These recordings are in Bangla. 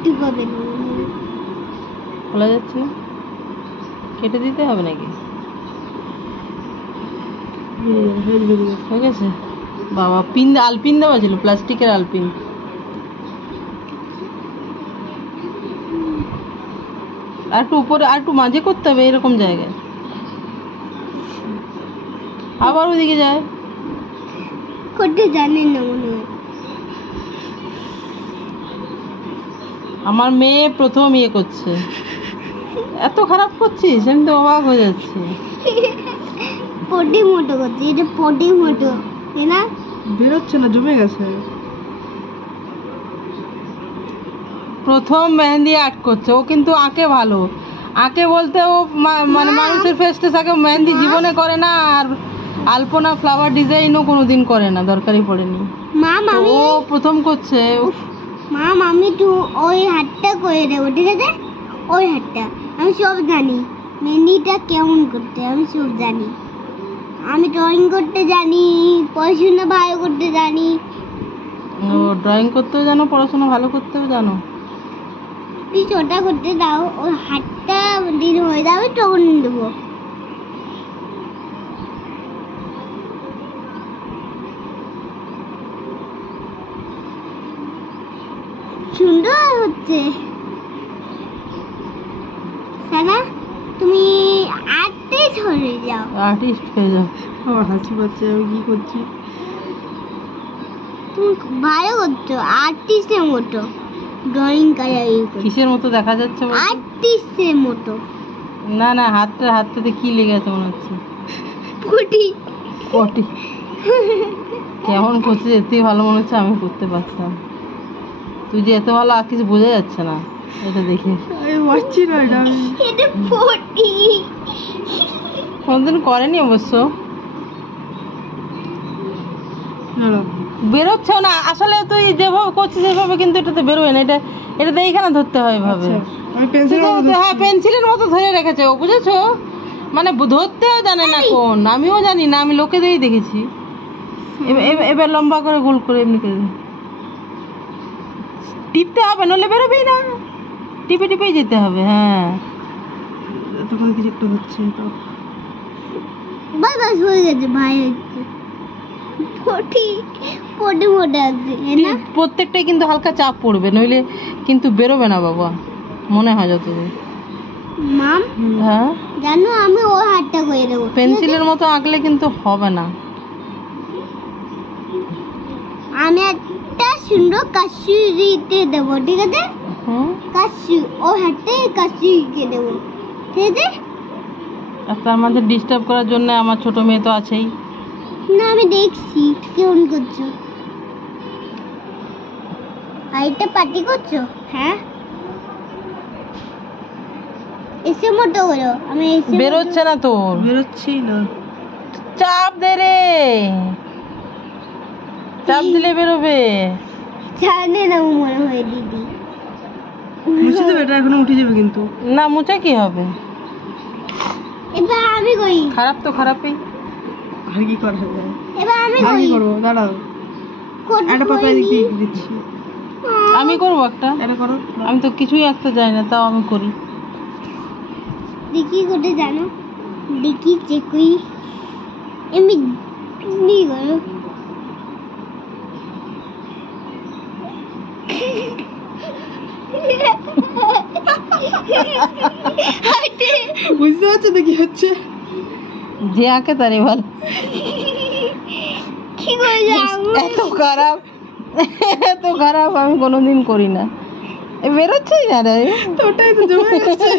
একটু পাবে না খোলা যাচ্ছে না, কেটে দিতে হবে নাকি? হয়ে গেছে বাবা। পিন, আলপিন দেওয়া ছিল, প্লাস্টিকের আলপিন। আর একটু উপরে, আর একটু মাঝে করতে হবে এরকম জায়গায়। আবার ওইদিকে যায়, করতে জানেন না মনে হয়। আমার মেয়ে প্রথম ইয়ে করছে, এত খারাপ করছিস, আমি তো অবাক হয়ে যাচ্ছি। পটি মোটো করছে, এটা পটি মোটো, তাই না? বেরোচ্ছে না, জমে গেছে। প্রথম মেহেন্দি আর্ট করছে ও, কিন্তু আঁকে ভালো। আঁকে বলতে ও মানে মানুষের ফেস টেস আঁকে, মেহেন্দি জীবনে করে না। আর আলপনা, ফ্লাওয়ার ডিজাইনও কোনোদিন করে না, দরকারই পড়েনি। মাম আমি ও প্রথম করছে। মাম আমি তো ওই হাতটা করে দেবো, ঠিক আছে? ওই হাতটা আমি সব জানি, মেহেন্দিটা কেমন করতে আমি সব জানি। আমি ড্রয়িং করতে জানি, পড়াশোনা ভালো করতে জানি। ও ড্রয়িং করতেও জানো, পড়াশোনা ভালো করতেও জানো। তুই ছোটা করতে দাও, ওই হাতটা দিন হয়ে যাবে তখন দেবো। সুন্দর হচ্ছে সানা, তুমি আর্টিস্ট হয়ে যাও। আর্টিস্ট হয়ে যাও। আমার হাসি পাচ্ছে, আমি কি করছি? তুমি খুব ভালো করছো, আর্টিস্টের মতো ড্রয়িং করা। কিসের মতো দেখা যাচ্ছে বলতো? আর্টিস্টের মতো। না না, হাতটাতে কি লেগে আছে মনে হচ্ছে? পটি পটি। কেমন করছে, এতেই ভালো মনে হচ্ছে আমি করতে পারতাম। তুই যে এত ভালো আঁকিস বোঝা যাচ্ছে না এটা দেখে। আমি পারছি না এটা। এটা পটি কোনদিন করেনি অবশ্য, বেরোচ্ছেও না আসলে। তুই যেভাবে করছিস সেভাবে কিন্তু এটাতে বেরোয় না। এটাতে এইখানে ধরতে হয় এভাবে। আমি পেন্সিল, হ্যাঁ পেন্সিলের মতো ধরে রেখেছে ও, বুঝেছো? মানে ধরতেও জানে না কোন, আমিও জানি না, আমি লোকেদেরই দেখেছি। এবার লম্বা করে গোল করে এমনি করে টিপতে হবে, নইলে বেরোবেই না। টিপে টিপেই যেতে হবে। হ্যাঁ তখন কিছু একটা হচ্ছে তো। বাস বাস হয়ে গেছে, ভাই হচ্ছে পটি পটি মোটা আছে না? প্রত্যেকটাই কিন্তু হালকা চাপ পড়বে, নইলে কিন্তু বেরোবে না বাবা, মনে হয় যতদূর। মাম হ্যাঁ জানো আমি ওর হাতটা করে দেবো, পেন্সিলের মতো আঁকলে কিন্তু হবে না। আমি একটা সুন্দর কাশুরিতে দেবো, ঠিক আছে? হুম, কাশু ওর হাতে কাশুরিকে দেবো, ঠিক আছে? আর তার মাঝে ডিস্টার্ব করার জন্য আমার ছোট মেয়ে তো আছেই। না আমি দেখছি কেমন করছো। আর এটা পার্টি করছো? হ্যাঁ এসে মতো করো, আমি এসে বেরোচ্ছে না তোর, বেরোচ্ছি না। চাপ দে রে, চাপ দিলে বেরোবে। জানে না মনে হয় দিদি। মুছে দেবে, এটা এখনো উঠে যাবে কিন্তু। না মুছে কি হবে, এবার আমি করি, খারাপ তো খারাপই। আর কি করা যায়? এবার আমি আর করি কি করবো, দাঁড়াও একটা পাতা এদিক দিয়ে দিচ্ছি। আমি করবো একটা, এটা করো। আমি তো কিছুই আঁকতে যাই না, তাও আমি করি। দেখি কোটে জানো, দেখি চেকুই এমনি নি করো। বুঝতে পারছো তো কি হচ্ছে? যে আঁকে তারই ভালো। কি করে যাবো? এত খারাপ, এত খারাপ আমি কোনোদিন করি না। বেরোচ্ছেই না রে, ওটাই তো জমে গেছে।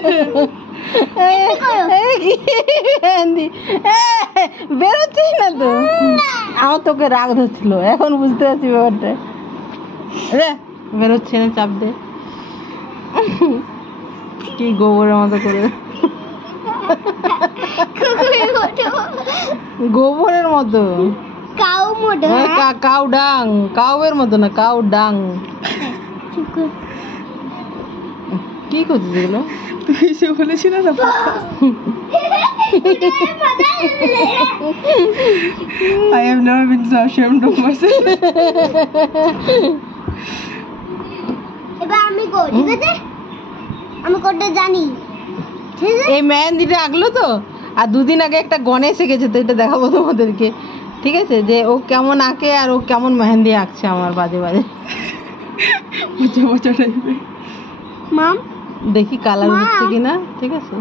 বেরোচ্ছেই না তো। আমার তোকে রাগ ধরছিল, এখন বুঝতে পারছি ব্যাপারটা। রে বেরোচ্ছে না, চাপ দে। কি গোবরের মতো করে, গোবরের মতো, কাউ মোটা কাউ ডাং, কাউয়ের মতো না, কাউ ডাং। কি করছিস এগুলো? তুই এসে বলেছিল না I have never been so ashamed of myself. এবার আমি ঠিক আছে? আমি করতে জানি, ঠিক আছে? এই মেহেন্দিটা আঁকলো তো, আর দুদিন আগে একটা গণেশ এঁকেছে, তো এটা দেখাবো তোমাদেরকে, ঠিক আছে? যে ও কেমন আঁকে আর ও কেমন মেহেন্দি আঁকছে আমার বাজে বাজে। পচা পচা টাইপের। মাম, দেখি কালার মা। হচ্ছে কিনা, ঠিক আছে?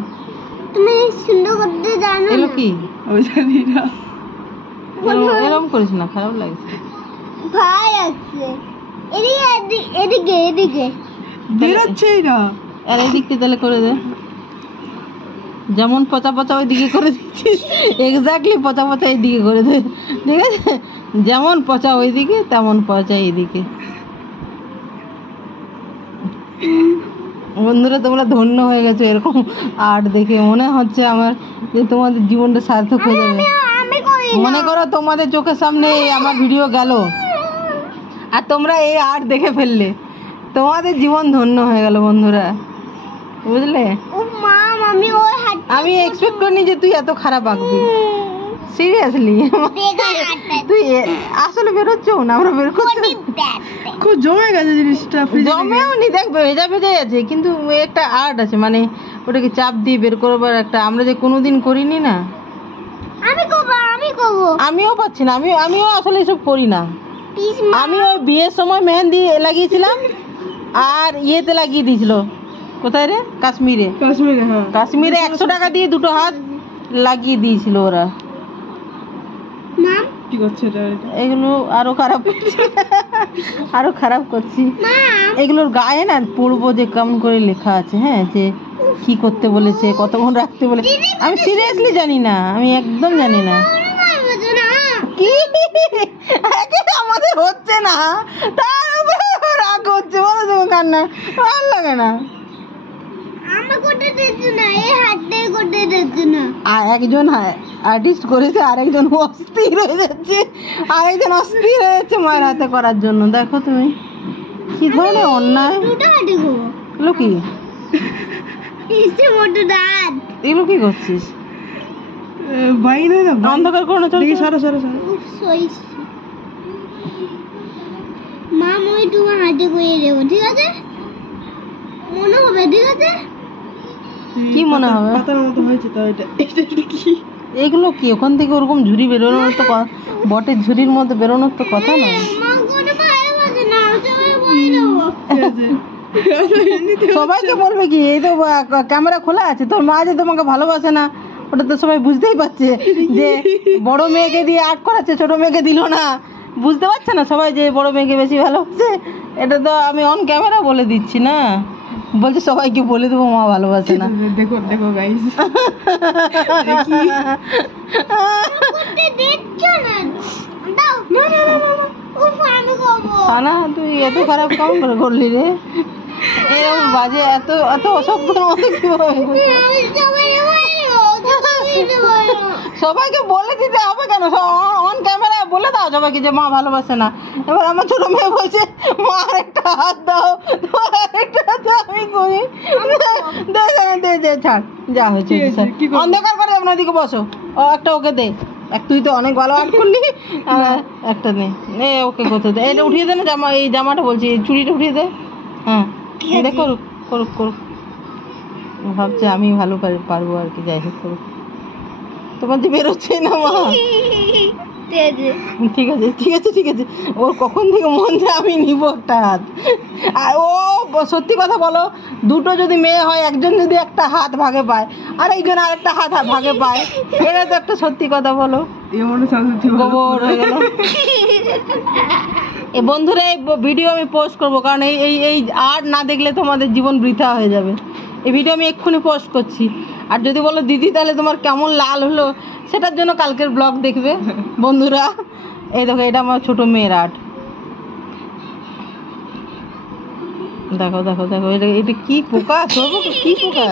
তুমি সুন্দর করতে জানো এলো না? কি? আমি জানি না। এরকম করিস না, খারাপ লাগছে। ভাই আছে, এদিকে এদিকে। বেরোচ্ছেই না। আর এই দিকটি তাহলে করে দে, যেমন পচা পচা ওই দিকে করে দিচ্ছিস, এক্স্যাক্টলি পচা পচা এই দিকে করে দে, ঠিক আছে? যেমন পচা ওই দিকে তেমন পচা এইদিকে। বন্ধুরা, তোমরা ধন্য হয়ে গেছো এরকম আর্ট দেখে। মনে হচ্ছে আমার যে তোমাদের জীবনটা সার্থক হয়ে যাবে। আমি করি না। মনে করো তোমাদের চোখের সামনে এই আমার ভিডিও গেল আর তোমরা এই আর্ট দেখে ফেললে, তোমাদের জীবন ধন্য হয়ে গেল বন্ধুরা, বুঝলে? ও মাম, আমি ওই হাত আমি এক্সপেক্ট করিনি যে তুই এত খারাপ আঁকবি, সিরিয়াসলি। তুই আসলে বেরোচ্ছো না, আমরা বের করছি। খুব জমে গেছে জিনিসটা ফ্রিজে। জমেও নি, দেখ ভেজা ভেজাই আছে, কিন্তু একটা আর্ট আছে, মানে ওটাকে চাপ দিয়ে বের করবার একটা, আমরা যে কোনোদিন করিনি না। আমি করবো, আমি করবো। আমিও পাচ্ছি না, আমিও আসলে এসব করি না। প্লিজ আমি ওই বিয়ের সময় মেহেন্দি লাগিয়েছিলাম আর ইয়েতে লাগিয়ে দিয়েছিল, কোথায় রে? কাশ্মীরে। কাশ্মীরে, হ্যাঁ। কাশ্মীরে 100 টাকা দিয়ে দুটো হাত লাগিয়ে দিয়েছিল ওরা। মাম, কি করছে এটা? এগুলো আরো খারাপ করছি, আরো খারাপ করছি। মাম, এগুলোর গায়ে না পড়বো যে কেমন করে লেখা আছে, হ্যাঁ, যে কি করতে বলেছে, কতক্ষণ রাখতে বলে। আমি সিরিয়াসলি জানি না, আমি একদম জানি না। ওরা মারবো তো না। কি একে আমাদের হচ্ছে না, তার উপরে রাগ হচ্ছে, বলো তুমি? কান্না ভালো লাগে না। আমি করতে দিচ্ছি না, এই হাতটাই করতে দিচ্ছি না। আর একজন আর্টিস্ট করেছে, আরেকজন অস্থির হয়ে যাচ্ছে, আরেকজন অস্থির হয়ে যাচ্ছে মায়ের হাতে করার জন্য। দেখো তুমি কি ধরনের অন্যায়। দুটো হাতে করবো। এগুলো কি, ইসে মোটো দাঁত। এগুলো কি করছিস? বাইরে না, অন্ধকার করো না, চল দেখি, চল। সরো সরো সরো। উফ, সইছে। মাম, ওই তোমার হাতে করে দেবো, ঠিক আছে? মনে হবে, ঠিক আছে? কি মনে হবে? পাতার মতো হয়েছে তো এটা। এটা কি? এগুলো কি ওখান থেকে ওরকম ঝুড়ি বেরোনোর তো বটের ঝুড়ির মধ্যে বেরোনোর তো কথা না। মা কোনো ভালো বাজে না, সবাই বলে দেবো। ঠিক আছে। এমনিতে সবাইকে বলবে কি? এই তো ক্যামেরা খোলা আছে, তোর মা যে তোমাকে ভালোবাসে না ওটা তো সবাই বুঝতেই পারছে, যে বড় মেয়েকে দিয়ে আর্ট করাচ্ছে, ছোট মেয়েকে দিল না। বুঝতে পারছে না সবাই যে বড় মেয়েকে বেশি ভালোবাসে? এটা তো আমি অন ক্যামেরা বলে দিচ্ছি না, বলছে সবাইকে বলে দেবো মা ভালোবাসে না। দেখো দেখো গাইস, করতে দিচ্ছ না। দাও। না না না না। উফ, আমি করবো। সানা, তুই এত খারাপ কেমন করে করলি রে? এরকম বাজে, এত এত অসভ্যের মতো কিভাবে করলি? আমি সবাইকে বলে দেবো, সবাইকে বলে দেবো। সবাইকে বলে দিতে হবে কেন? অন ক্যামেরায় বলে দাও সবাইকে যে মা ভালোবাসে না। এবার আমার ছোট মেয়ে বলছে মা আরেকটা হাত দাও, তোমার আরেকটা হাত দাও, আমি করি। দে দে দে দে, ছাড়, যা হয়েছে কি হয়েছে? স্যার। কি করবো? অন্ধকার করে আপনার দিকে বসো, ও একটা ওকে দে। তুই তো অনেক ভালো আর্ট করলি, একটা নে, ওকে করতে দে। এটা উঠিয়ে দে না, জামা, এই জামাটা বলছি, এই চুড়িটা উঠিয়ে দে। হ্যাঁ, দে, করুক করুক করুক। ভাবছে আমি ভালো পারবো আর কি, যাই হোক করুক। তোমার যে বেরোচ্ছে না মা। ঠিক আছে। ঠিক আছে ঠিক আছে ঠিক আছে, ওর কখন থেকে মন যায় আমি নিব একটা হাত। আর ও সত্যি কথা বলো, দুটো যদি মেয়ে হয়, একজন যদি একটা হাত ভাগে পায় আর একজন আরেকটা হাত ভাগে পায়, এটা তো একটা সত্যি কথা, বলো? এমন শান্তি গোবর হয়ে গেল। এই বন্ধুরা, এই ভিডিও আমি পোস্ট করবো, কারণ এই এই এই আর্ট না দেখলে তোমাদের জীবন বৃথা হয়ে যাবে। এই ভিডিও আমি এক্ষুনি পোস্ট করছি। আর যদি বলো দিদি তাহলে তোমার কেমন লাল হলো, সেটার জন্য কালকের ব্লগ দেখবে বন্ধুরা। এই দেখো, এটা আমার ছোট মেয়ের আর্ট। দেখো দেখো দেখো, এটা এটা কি পোকা, ধরবো কি পোকা?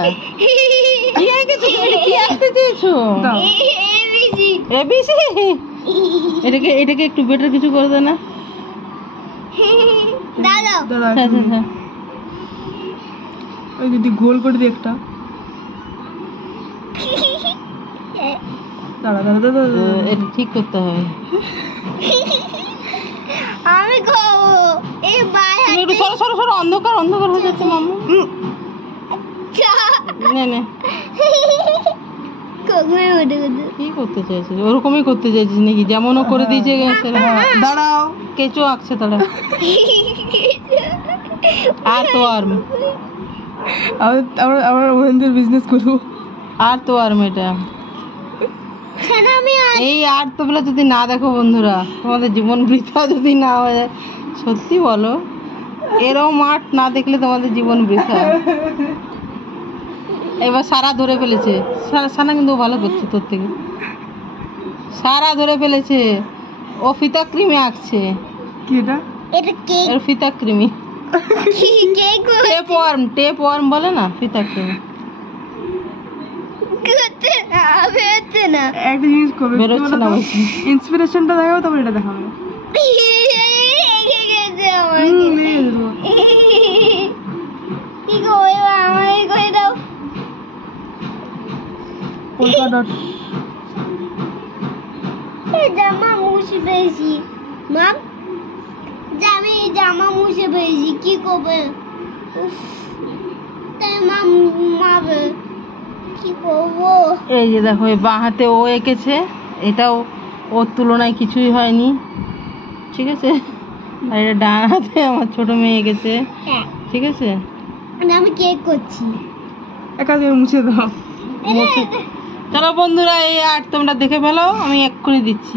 কি এঁকেছো? এটা কি আঁকতে চেয়েছো? এবিসি। এটাকে একটু বেটার কিছু করে দে না। দাঁড়াও। দাঁড়া, হ্যাঁ হ্যাঁ হ্যাঁ, ওই যদি গোল করে দিই একটা। দাঁড়া দাঁড়া দাঁড়া দাঁড়া। এটা ঠিক করতে হবে। আমি খাবো। এই বাই মাম্মি একটু সরো সরো সরো, অন্ধকার অন্ধকার হয়ে যাচ্ছে মাম্মি। নে নে, কখনো ওটা করতে কি করতে চাইছিস? ওরকমই করতে চাইছিস নাকি? যেমন ও করে দিয়েছে দাঁড়াও। কেঁচো আঁকছে তারা। আর তো আর আমরা ওয়েন্দের বিজনেস করবো। আর তো আর মেয়েটা সেটা আমি এই আর্ট তো বলে যদি না দেখো বন্ধুরা, তোমাদের জীবন বৃথা যদি না হয়ে যায়, সত্যি বলো, এরকম আর্ট না দেখলে তোমাদের জীবন বৃথা। এবার সারা ধরে ফেলেছে, সারা কিন্তু ভালো করছে তোর থেকে, সারা ধরে ফেলেছে। ও ফিতা ক্রিমে আঁকছে। কি এটা? এটা কেক এর ফিতা ক্রিমি, কেক টেপ ওয়ার্ম বলে না, ফিতা ক্রিমি। করতে হবে হচ্ছে না একটা জিনিস করবে, বেরোচ্ছে না বলছি। ইন্সপিরেশনটা দেখাও, তারপর এটা দেখাবো। এগিয়ে গেছে আমার লেগে গেছে তোমার। কি করবো আমার করে দাও polka dot। এই জামা মুছে পেয়েছি মাম, আমি জামা মুছে পেয়েছি, কি করবে? উফ, তাই মাবে কি করবো? এই যে দেখো, এই বাঁ হাতে ও এঁকেছে, এটাও ওর তুলনায় কিছুই হয়নি, ঠিক আছে। আর এটা ডান হাতে আমার ছোট মেয়ে এঁকেছে, হ্যাঁ, ঠিক আছে। আমি কেক করছি। একা দিয়ে মুছে দাও। চলো বন্ধুরা, এই আর্ট তোমরা দেখে ফেলো, আমি এক্ষুনি দিচ্ছি।